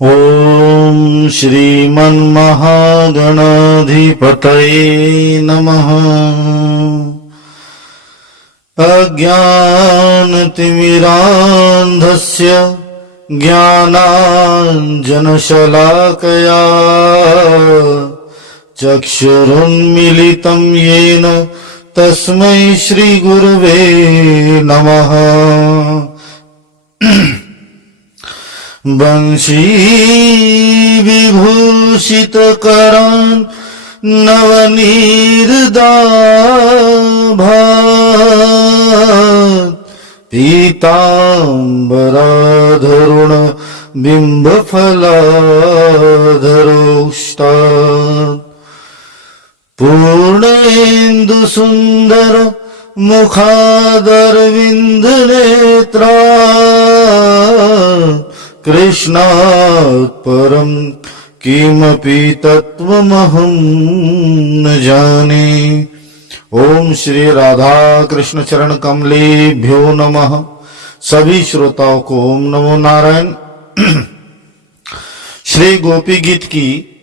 ओम श्रीमन्महागणाधिपतये नमः। अज्ञानतिमिरान्धस्य ज्ञानाञ्जनशलाकया चक्षुरुन्मीलितं येन तस्मै श्रीगुरवे नमः। वंशी विभूषितकरान् नवनीर्दाभात् पीताम्बराधरुण बिम्बफलाधरोष्टात् पूर्णेन्दुसुन्दर मुखादरविन्दनेत्रा कृष्णात् परं किमपि तत्त्वमहं न जाने। ओम श्री राधा कृष्ण चरण कमलेभ्यो नमः। सभी श्रोताओं को ओम नमो नारायण। श्री गोपी गीत की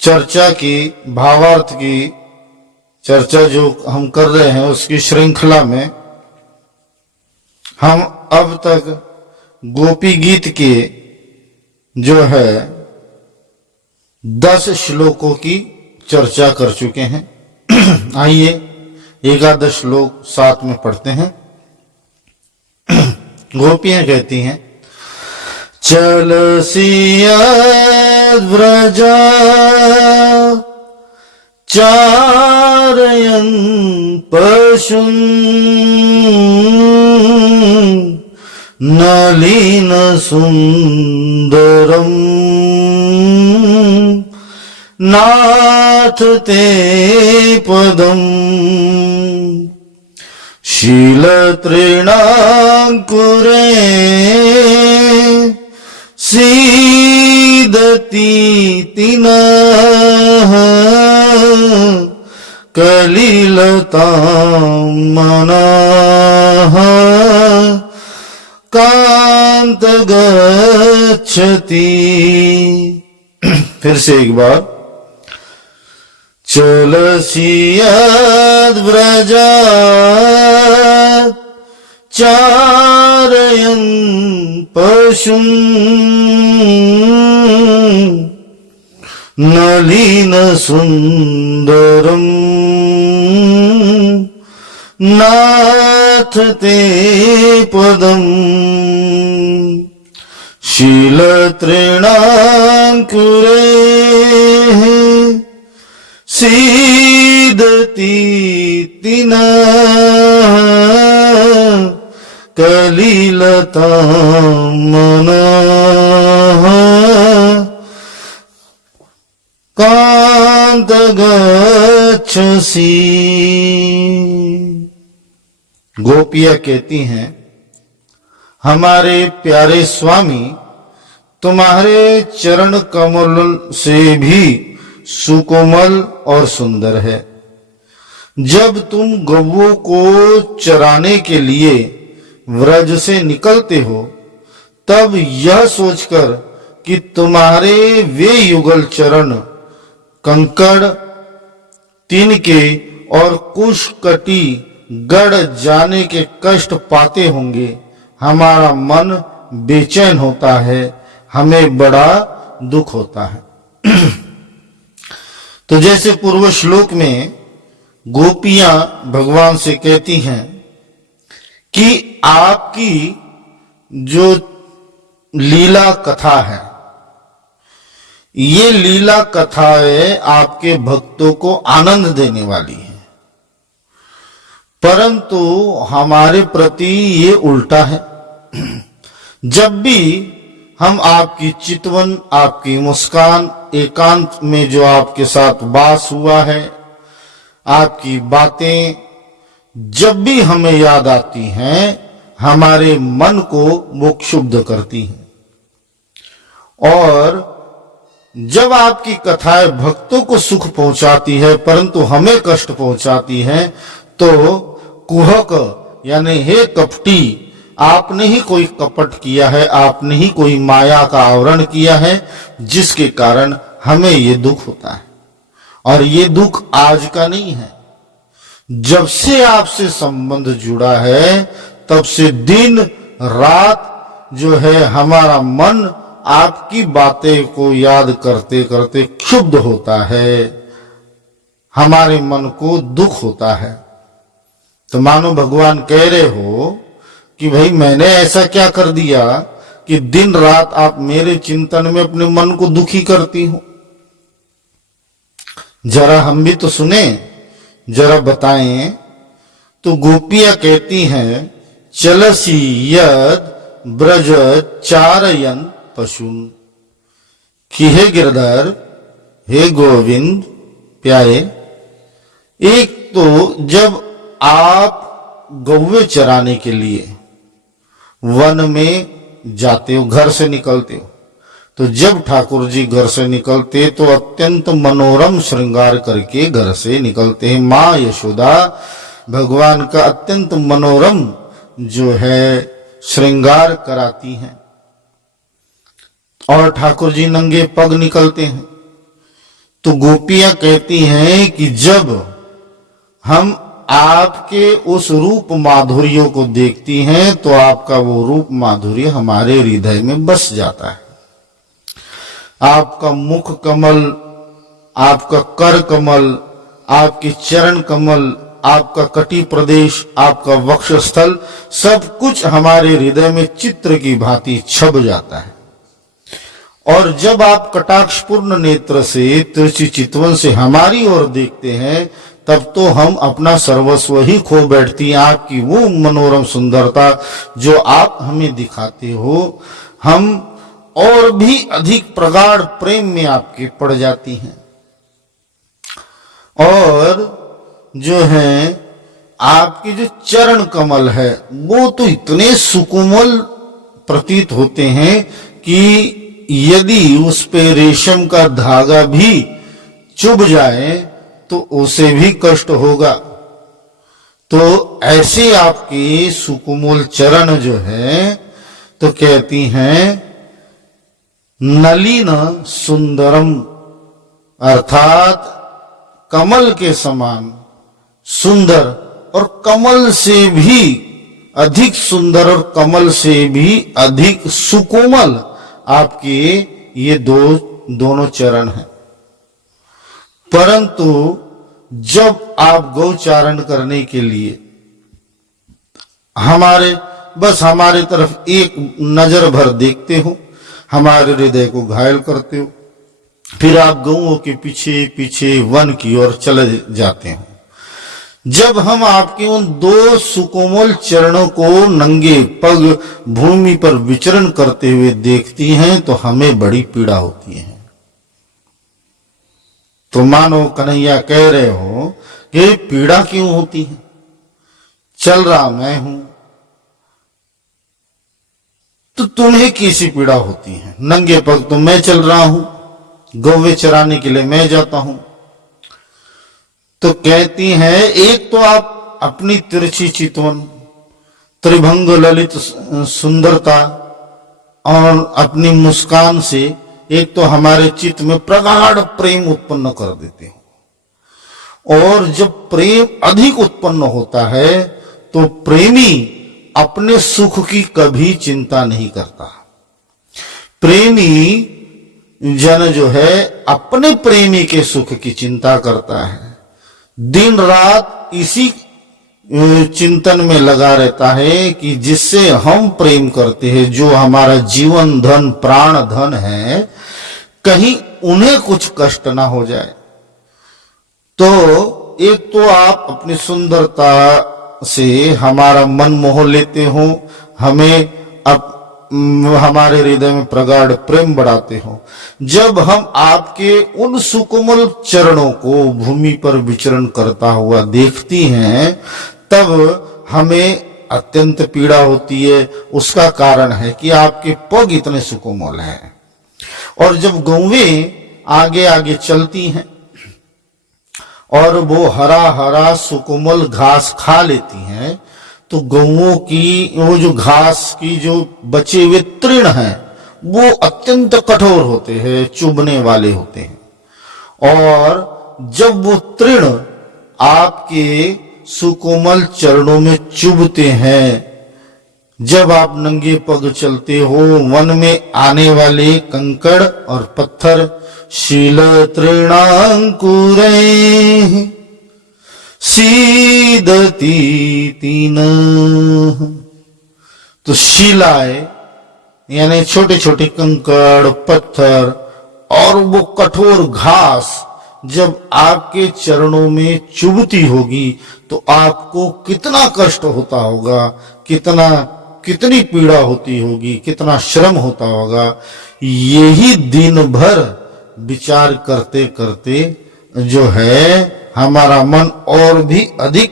चर्चा की भावार्थ की चर्चा जो हम कर रहे हैं उसकी श्रृंखला में हम अब तक गोपी गीत के जो है 10 श्लोकों की चर्चा कर चुके हैं। आइए एकादश श्लोक साथ में पढ़ते हैं। गोपियां कहती हैं, चल सिया व्रजा चारयन पशुन नलिन सुंदरम नाथ ते पदम शीलतृणांकुरे सीदति तिनः कलिलतां मनः कांत गच्छति। फिर से एक बार, चलसियद् व्रजात् चारयन् पशुन् नलिन सुंदरम नाथ ते पदम शीलतृणांकुरे सीदति तिनः कलिलतां मनः कांत गच्छसि। गोपियां कहती हैं, हमारे प्यारे स्वामी तुम्हारे चरण कमल से भी सुकोमल और सुंदर है। जब तुम गौओं को चराने के लिए व्रज से निकलते हो तब यह सोचकर कि तुम्हारे वे युगल चरण कंकड़ तिनके और कुशकटी गड़ जाने के कष्ट पाते होंगे, हमारा मन बेचैन होता है, हमें बड़ा दुख होता है। तो जैसे पूर्व श्लोक में गोपियां भगवान से कहती हैं कि आपकी जो लीला कथा है, ये लीला कथाएं आपके भक्तों को आनंद देने वाली है, परंतु हमारे प्रति ये उल्टा है। जब भी हम आपकी चितवन, आपकी मुस्कान, एकांत में जो आपके साथ वास हुआ है, आपकी बातें जब भी हमें याद आती हैं, हमारे मन को वो क्षुब्ध करती हैं। और जब आपकी कथाएं भक्तों को सुख पहुंचाती है परंतु हमें कष्ट पहुंचाती है, तो कुहक यानी हे कपटी, आपने ही कोई कपट किया है, आपने ही कोई माया का आवरण किया है, जिसके कारण हमें ये दुख होता है। और ये दुख आज का नहीं है, जब से आपसे संबंध जुड़ा है तब से दिन रात जो है हमारा मन आपकी बातें को याद करते करते क्षुब्ध होता है, हमारे मन को दुख होता है। तो मानो भगवान कह रहे हो कि भाई मैंने ऐसा क्या कर दिया कि दिन रात आप मेरे चिंतन में अपने मन को दुखी करती हो। जरा हम भी तो सुने, जरा बताएं। तो गोपियां कहती हैं, चलसी यद ब्रज चारयन पशुन, कि हे गिरधर, हे गोविंद प्यारे, एक तो जब आप गौवे चराने के लिए वन में जाते हो, घर से निकलते हो, तो जब ठाकुर जी घर से निकलते तो अत्यंत मनोरम श्रृंगार करके घर से निकलते हैं। माँ यशोदा भगवान का अत्यंत मनोरम जो है श्रृंगार कराती हैं और ठाकुर जी नंगे पग निकलते हैं। तो गोपियां कहती हैं कि जब हम आपके उस रूप माधुर्यों को देखती हैं तो आपका वो रूप माधुर्य हमारे हृदय में बस जाता है। आपका मुख कमल, आपका कर कमल, आपके चरण कमल, आपका कटी प्रदेश, आपका वक्षस्थल, सब कुछ हमारे हृदय में चित्र की भांति छप जाता है। और जब आप कटाक्षपूर्ण नेत्र से तिरछी चितवन से हमारी ओर देखते हैं तब तो हम अपना सर्वस्व ही खो बैठती हैं। आपकी वो मनोरम सुंदरता जो आप हमें दिखाते हो, हम और भी अधिक प्रगाढ़ प्रेम में आपके पड़ जाती हैं। और जो है आपके जो चरण कमल है वो तो इतने सुकोमल प्रतीत होते हैं कि यदि उस पे रेशम का धागा भी चुभ जाए तो उसे भी कष्ट होगा। तो ऐसे आपके सुकोमल चरण जो है, तो कहती हैं नलिन सुंदरम, अर्थात कमल के समान सुंदर और कमल से भी अधिक सुंदर और कमल से भी अधिक सुकोमल आपके ये दोनों चरण हैं। परंतु जब आप गौचारण करने के लिए हमारे तरफ एक नजर भर देखते हो, हमारे हृदय को घायल करते हो, फिर आप गौओं के पीछे पीछे वन की ओर चले जाते हो। जब हम आपके उन दो सुकोमल चरणों को नंगे पग भूमि पर विचरण करते हुए देखती हैं तो हमें बड़ी पीड़ा होती है। तो मानो कन्हैया कह रहे हो कि पीड़ा क्यों होती है, चल रहा मैं हूं तो तुम्हें कैसी पीड़ा होती है? नंगे पग तो मैं चल रहा हूं, गौवे चराने के लिए मैं जाता हूं। तो कहती हैं एक तो आप अपनी तिरछी चितवन, त्रिभंग ललित सुंदरता और अपनी मुस्कान से एक तो हमारे चित्त में प्रगाढ़ प्रेम उत्पन्न कर देते हो। और जब प्रेम अधिक उत्पन्न होता है तो प्रेमी अपने सुख की कभी चिंता नहीं करता। प्रेमी जन जो है अपने प्रेमी के सुख की चिंता करता है, दिन रात इसी चिंतन में लगा रहता है कि जिससे हम प्रेम करते हैं, जो हमारा जीवन धन प्राण धन है, कहीं उन्हें कुछ कष्ट ना हो जाए। तो एक तो आप अपनी सुंदरता से हमारा मन मोह लेते हो, हमें हमारे हृदय में प्रगाढ़ प्रेम बढ़ाते हो। जब हम आपके उन सुकोमल चरणों को भूमि पर विचरण करता हुआ देखती हैं तब हमें अत्यंत पीड़ा होती है। उसका कारण है कि आपके पग इतने सुकोमल हैं। और जब गौवें आगे आगे चलती हैं और वो हरा हरा सुकोमल घास खा लेती हैं तो गौओं की वो जो घास की जो बचे हुए तृण हैं वो अत्यंत कठोर होते हैं, चुभने वाले होते हैं। और जब वो तृण आपके सुकोमल चरणों में चुभते हैं, जब आप नंगे पग चलते हो, वन में आने वाले कंकड़ और पत्थर शील तृणांकुरे सीदती तीन, तो शिलाएं यानी छोटे छोटे कंकड़ पत्थर और वो कठोर घास जब आपके चरणों में चुभती होगी तो आपको कितना कष्ट होता होगा, कितनी पीड़ा होती होगी, कितना श्रम होता होगा। यही दिन भर विचार करते करते जो है हमारा मन और भी अधिक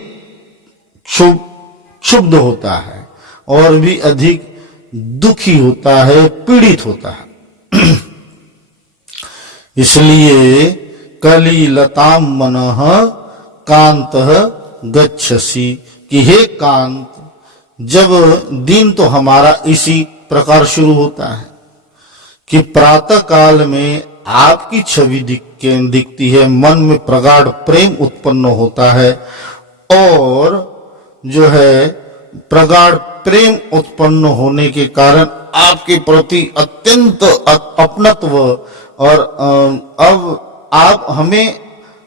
क्षुब्ध होता है और भी अधिक दुखी होता है, पीड़ित होता है। इसलिए कलिलताम मनः कांतः गच्छसि, कि हे कांत, जब दिन तो हमारा इसी प्रकार शुरू होता है कि प्रातः काल में आपकी छवि दिखती है, मन में प्रगाढ़ प्रेम उत्पन्न होता है और जो है प्रगाढ़ प्रेम उत्पन्न होने के कारण आपके प्रति अत्यंत अपनत्व, और अब आप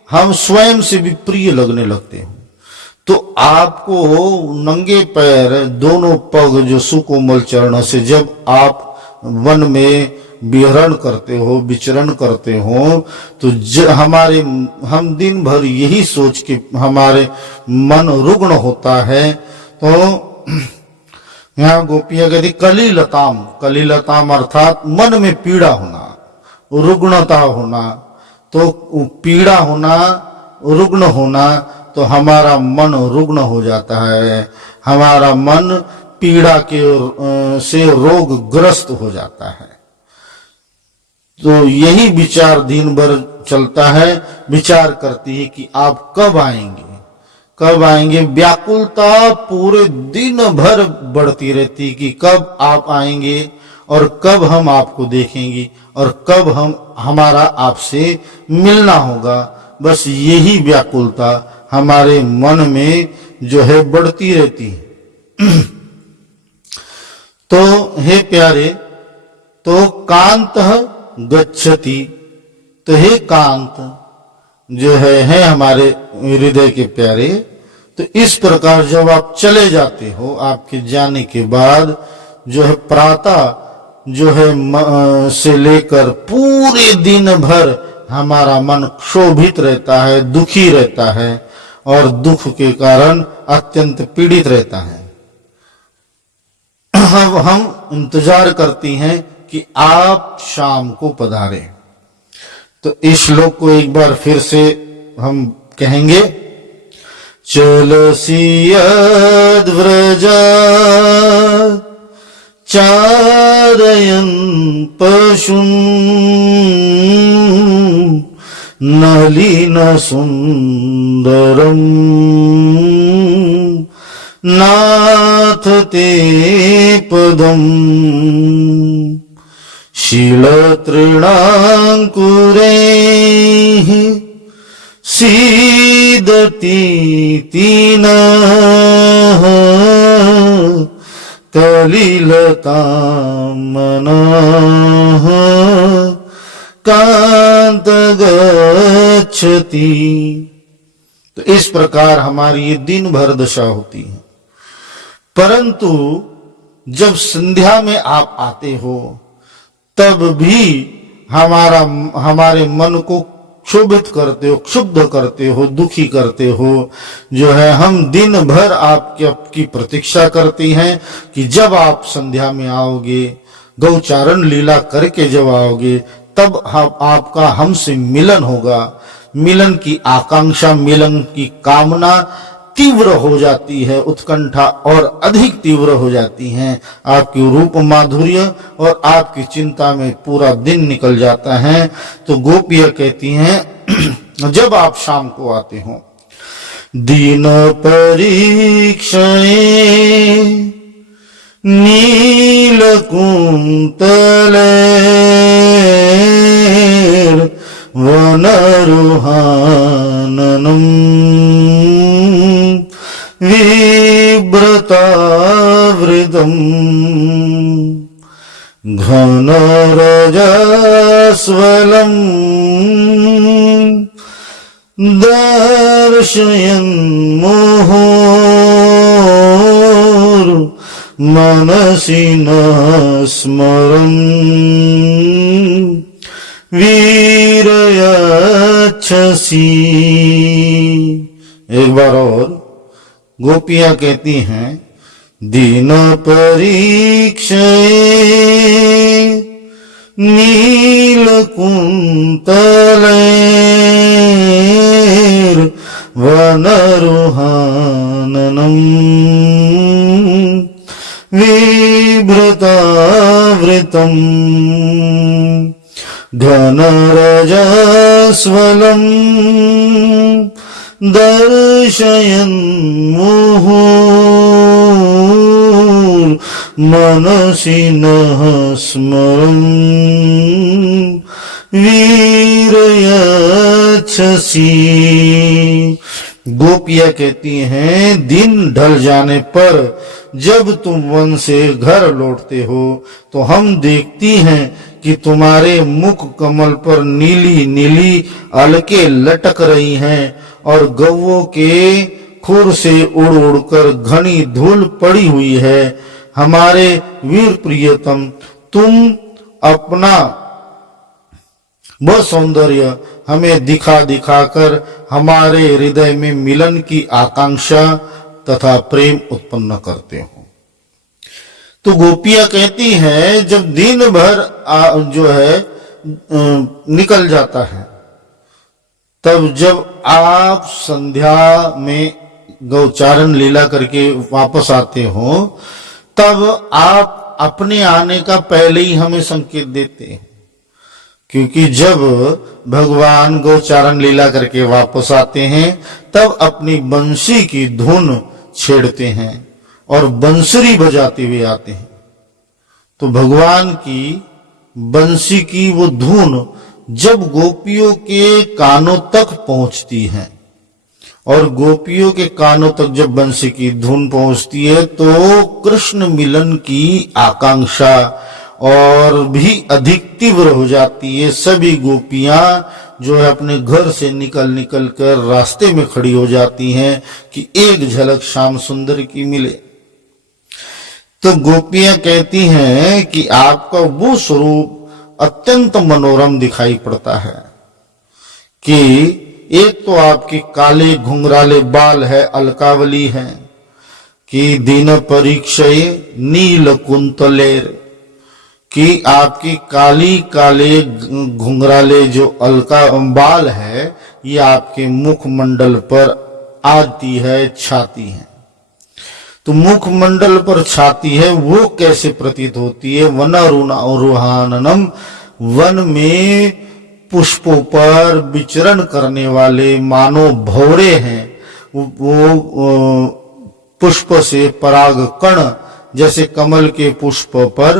हम स्वयं से भी प्रिय लगने लगते हैं। तो आपको नंगे पैर दोनों पग जो सुकोमल चरणों से जब आप वन में विहरण करते हो, विचरण करते हो, तो हम दिन भर यही सोच के हमारे मन रुग्ण होता है। तो यहाँ गोपियां कहती कलिलताम अर्थात मन में पीड़ा होना, रुग्णता होना। तो पीड़ा होना, रुग्ण होना, तो हमारा मन रुग्ण हो जाता है, हमारा मन पीड़ा से रोगग्रस्त हो जाता है। तो यही विचार दिन भर चलता है, विचार करती है कि आप कब आएंगे। व्याकुलता पूरे दिन भर बढ़ती रहती कि कब आप आएंगे और कब हम आपको देखेंगे और कब हमारा आपसे मिलना होगा। बस यही व्याकुलता हमारे मन में जो है बढ़ती रहती है। तो हे प्यारे, तो कांत गच्छति, तो हे कांत जो है हमारे हृदय के प्यारे, तो इस प्रकार जब आप चले जाते हो, आपके जाने के बाद जो है प्रातः जो है से लेकर पूरे दिन भर हमारा मन क्षोभित रहता है, दुखी रहता है और दुख के कारण अत्यंत पीड़ित रहता है। हम इंतजार करती हैं कि आप शाम को पधारें। तो इस श्लोक को एक बार फिर से हम कहेंगे। चलसि यद्व्रजा चारयन् पशून् नलिन सुंदरम् नाथ ते पदम् शीलतृणांकुरैः सीदति तीनः कलिलतां मनः कांत गच्छति। तो इस प्रकार हमारी ये दिन भर दशा होती है। परंतु जब संध्या में आप आते हो तब भी हमारे मन को क्षुब्ध करते हो, क्षुब्ध करते हो, दुखी करते हो। जो है हम दिन भर आपकी प्रतीक्षा करती हैं कि जब आप संध्या में आओगे, गौचारण लीला करके जब आओगे, तब आपका हमसे मिलन होगा। मिलन की आकांक्षा, मिलन की कामना तीव्र हो जाती है, उत्कंठा और अधिक तीव्र हो जाती हैं। आपकी रूप माधुर्य और आपकी चिंता में पूरा दिन निकल जाता है। तो गोपियां कहती हैं जब आप शाम को आते हो, दीन परीक्षये नीलकुन्तलेर्वनरुहाननं बिभ्रतावृतम् घनरजस्वलम् दर्शयन् मुहुर्मनसि न स्मरन् वीरयच्छसि। एक बार और गोपियां कहती हैं, दीन परीक्षये नीलकुन्तलेर्वनरुहाननं बिभ्रतावृतम् घनरजस्वलम् दर्शयन् मुहुर्मनसि नः स्मरन् वीरयच्छसि। गोपियां कहती हैं, दिन ढल जाने पर जब तुम वन से घर लौटते हो तो हम देखती हैं कि तुम्हारे मुख कमल पर नीली नीली अलके लटक रही हैं और गौओं के खुर से उड़ उड़कर घनी धूल पड़ी हुई है। हमारे वीर प्रियतम, तुम अपना वह सौंदर्य हमें दिखा दिखाकर हमारे हृदय में मिलन की आकांक्षा तथा प्रेम उत्पन्न करते हो। तो गोपियां कहती हैं, जब दिन भर जो है निकल जाता है, तब जब आप संध्या में गौचारण लीला करके वापस आते हो, तब आप अपने आने का पहले ही हमें संकेत देते हैं। क्योंकि जब भगवान गौचारण लीला करके वापस आते हैं, तब अपनी बंसी की धुन छेड़ते हैं और बंसुरी बजाते हुए आते हैं। तो भगवान की बंसी की वो धुन जब गोपियों के कानों तक पहुंचती है, और गोपियों के कानों तक जब बंसी की धुन पहुंचती है, तो कृष्ण मिलन की आकांक्षा और भी अधिक तीव्र हो जाती है। सभी गोपियां जो है अपने घर से निकल कर रास्ते में खड़ी हो जाती हैं कि एक झलक श्याम सुंदर की मिले। तो गोपियां कहती हैं कि आपका वो स्वरूप अत्यंत मनोरम दिखाई पड़ता है कि एक तो आपके काले घुंघराले बाल है, अलकावली है, कि दीन परीक्षये नीलकुन्तलेर, कि आपकी काली काले घुंघराले जो अलका बाल है, ये आपके मुखमंडल पर आती है, छाती है। तो मुखमंडल पर छाती है, वो कैसे प्रतीत होती है? वनरुहाननम, वन में पुष्पों पर विचरण करने वाले मानो भौरे हैं, वो पुष्प से पराग कण जैसे कमल के पुष्प पर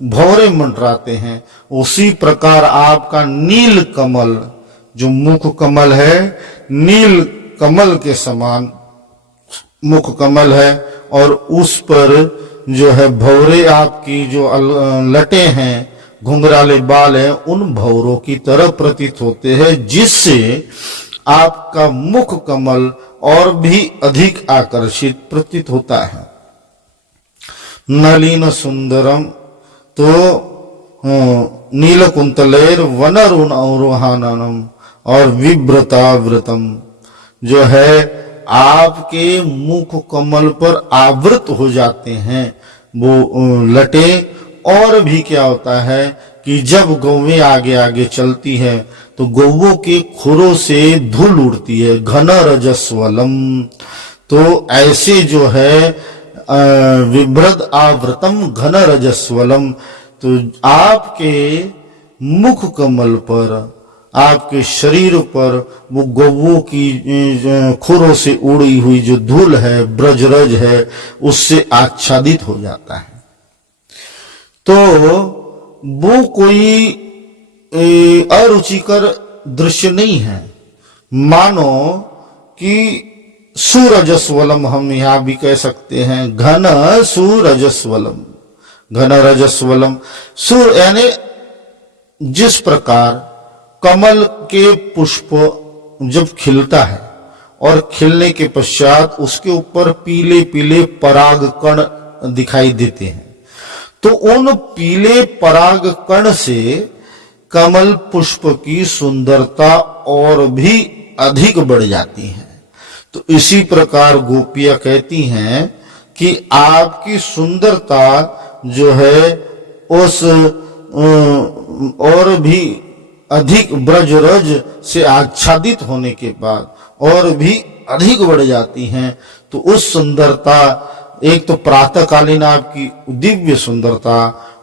भौरे मंडराते हैं, उसी प्रकार आपका नील कमल, जो मुख कमल है, नील कमल के समान मुख कमल है, और उस पर जो है भौरे आपकी जो लटे हैं, घुंघराले बाल हैं, उन भौरों की तरह प्रतीत होते हैं, जिससे आपका मुख कमल और भी अधिक आकर्षित प्रतीत होता है। नलिन सुंदरम, तो नीलकुंतलेर वनरुहाननम और विभ्रतावृतम, जो है आपके मुख कमल पर आवृत हो जाते हैं वो लटे। और भी क्या होता है कि जब गौवें आगे आगे चलती है तो गौवों के खुरों से धूल उड़ती है, घन रजस्वलम। तो ऐसे जो है विभ्रद आवृतम घन रजस्वलम, तो आपके मुख कमल पर आपके शरीर पर वो गौओं की खुरों से उड़ी हुई जो धूल है, ब्रजरज है, उससे आच्छादित हो जाता है। तो वो कोई अरुचिकर दृश्य नहीं है। मानो कि सुरजस्वलम, हम यहां भी कह सकते हैं घन सुरजस्वलम, घन रजस्वलम। सुर यानी जिस प्रकार कमल के पुष्प जब खिलता है और खिलने के पश्चात उसके ऊपर पीले पीले पराग कण दिखाई देते हैं, तो उन पीले पराग कण से कमल पुष्प की सुंदरता और भी अधिक बढ़ जाती है। तो इसी प्रकार गोपियां कहती हैं कि आपकी सुंदरता जो है उस और भी अधिक ब्रजरज से आच्छादित होने के बाद और भी अधिक बढ़ जाती हैं। तो उस सुंदरता, एक तो प्रातःकालीन आपकी दिव्य सुंदरता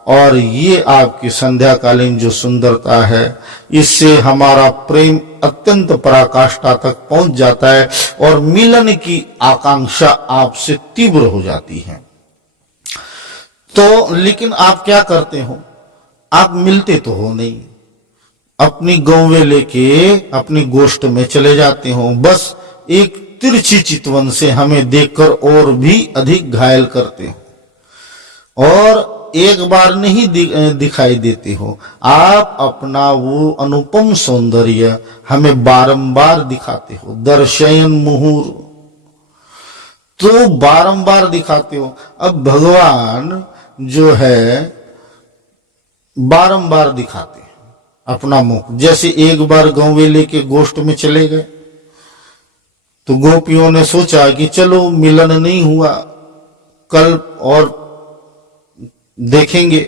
और ये आपकी संध्याकालीन जो सुंदरता है, इससे हमारा प्रेम अत्यंत पराकाष्ठा तक पहुंच जाता है और मिलन की आकांक्षा आपसे तीव्र हो जाती है। तो लेकिन आप क्या करते हो, आप मिलते तो हो नहीं, अपनी गौवें लेके अपनी गोष्ठ में चले जाते हो, बस एक तिरछी चितवन से हमें देखकर और भी अधिक घायल करते हो और एक बार नहीं दिखाई देते हो। आप अपना वो अनुपम सौंदर्य हमें बारंबार दिखाते हो, दर्शयन मुहुर, तो बारंबार दिखाते हो। अब भगवान जो है बारंबार दिखाते हैं अपना मुख। जैसे एक बार गौवे लेके गोष्ठ में चले गए तो गोपियों ने सोचा कि चलो मिलन नहीं हुआ, कल और देखेंगे,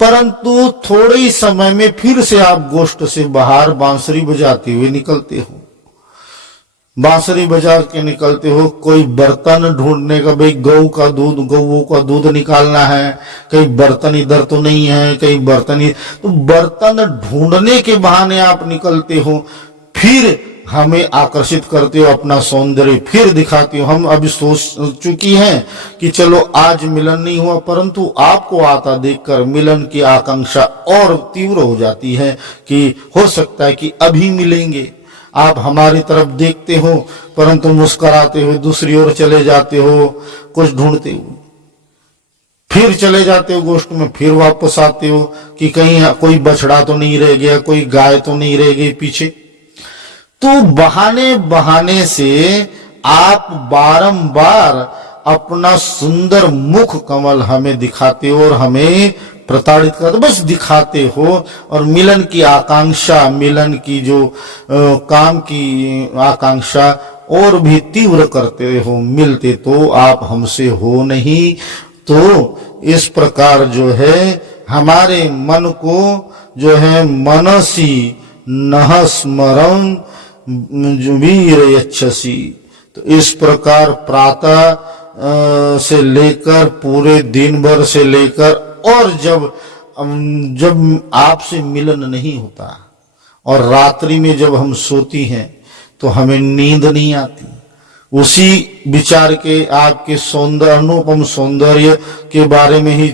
परंतु थोड़े ही समय में फिर से आप गोष्ठ से बाहर बांसुरी बजाते हुए निकलते हो, बांसुरी बजा के निकलते हो। कोई बर्तन ढूंढने का, भाई गऊ का दूध, गऊ का दूध निकालना है, कहीं बर्तन इधर तो नहीं है, कहीं बर्तन, तो बर्तन ढूंढने के बहाने आप निकलते हो, फिर हमें आकर्षित करते हो, अपना सौंदर्य फिर दिखाते हो। हम अभी सोच चुकी हैं कि चलो आज मिलन नहीं हुआ, परंतु आपको आता देखकर मिलन की आकांक्षा और तीव्र हो जाती है कि हो सकता है कि अभी मिलेंगे। आप हमारी तरफ देखते हो परंतु मुस्कुराते हुए दूसरी ओर चले जाते हो, कुछ ढूंढते हो, फिर चले जाते हो गोष्ठ में, फिर वापस आते हो कि कहीं कोई बछड़ा तो नहीं रह गया, कोई गाय तो नहीं रह गई पीछे। तो बहाने बहाने से आप बारंबार अपना सुंदर मुख कमल हमें दिखाते हो और हमें प्रताड़ित करते, बस दिखाते हो और मिलन की आकांक्षा, मिलन की जो काम की आकांक्षा और भी तीव्र करते हो। मिलते तो आप हमसे हो नहीं। तो इस प्रकार जो है हमारे मन को जो है मनसी नह स्मरण वीर यच्छसी, तो इस प्रकार प्रातः से लेकर पूरे दिन भर से लेकर और जब आपसे मिलन नहीं होता और रात्रि में जब हम सोती हैं तो हमें नींद नहीं आती, उसी विचार के आपके सौंदर्य, अनुपम सौंदर्य के बारे में ही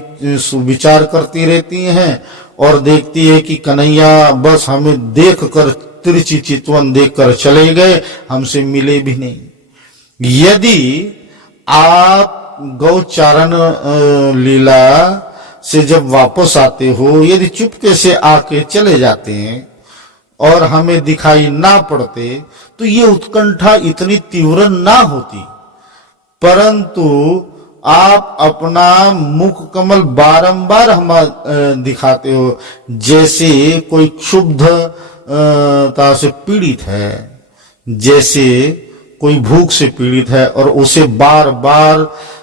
विचार करती रहती हैं और देखती है कि कन्हैया बस हमें देख कर तिरछी चितवन देखकर चले गए, हमसे मिले भी नहीं। यदि आप गौचारण लीला से जब वापस आते हो, यदि चुपके से आके चले जाते हैं और हमें दिखाई ना पड़ते तो ये उत्कंठा इतनी तीव्र ना होती, परंतु आप अपना मुख कमल बारंबार हम दिखाते हो, जैसे कोई क्षुब्ध ता से पीड़ित है, जैसे कोई भूख से पीड़ित है और उसे बार बार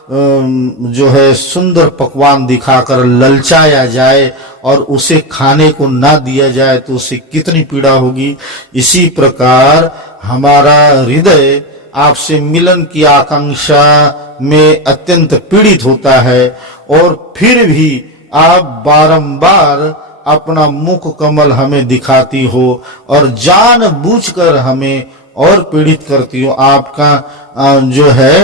जो है सुंदर पकवान दिखाकर ललचाया जाए और उसे खाने को ना दिया जाए तो उसे कितनी पीड़ा होगी। इसी प्रकार हमारा हृदय आपसे मिलन की आकांक्षा में अत्यंत पीड़ित होता है और फिर भी आप बारंबार अपना मुख कमल हमें दिखाती हो और जानबूझकर हमें और पीड़ित करती हो, आपका जो है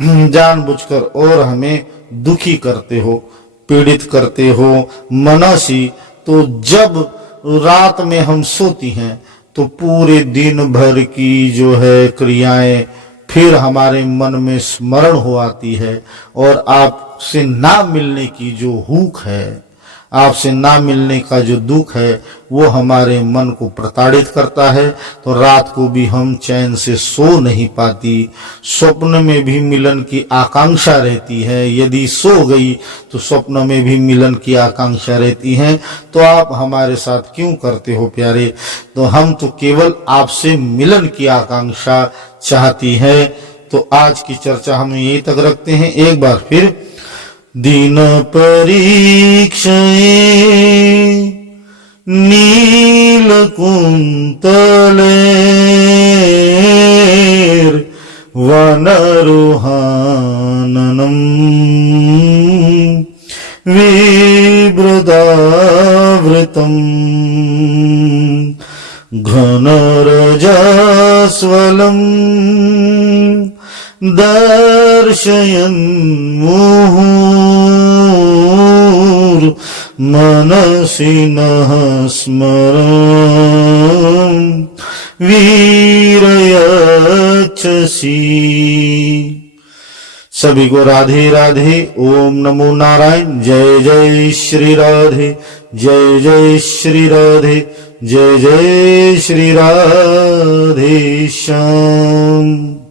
जानबूझकर और हमें दुखी करते हो, पीड़ित करते हो मनसी। तो जब रात में हम सोती हैं तो पूरे दिन भर की जो है क्रियाएं फिर हमारे मन में स्मरण हो आती है और आपसे ना मिलने की जो हुक है, आपसे ना मिलने का जो दुख है वो हमारे मन को प्रताड़ित करता है। तो रात को भी हम चैन से सो नहीं पाती, स्वप्न में भी मिलन की आकांक्षा रहती है, यदि सो गई तो स्वप्न में भी मिलन की आकांक्षा रहती है। तो आप हमारे साथ क्यों करते हो प्यारे? तो हम तो केवल आपसे मिलन की आकांक्षा चाहती है। तो आज की चर्चा हम यहीं तक रखते हैं। एक बार फिर, दीन परीक्षये नीलकुन्तलेर् वनरुहाननं विवृतावृतं घनरजस्वलम् दर्शयन् मुहुर्मनसि नः स्मरन् वीरयच्छसि। सभी को राधे राधे। ओम नमो नारायण। जय जय श्री राधे, जय जय श्री राधे, जय जय श्री राधे श्याम।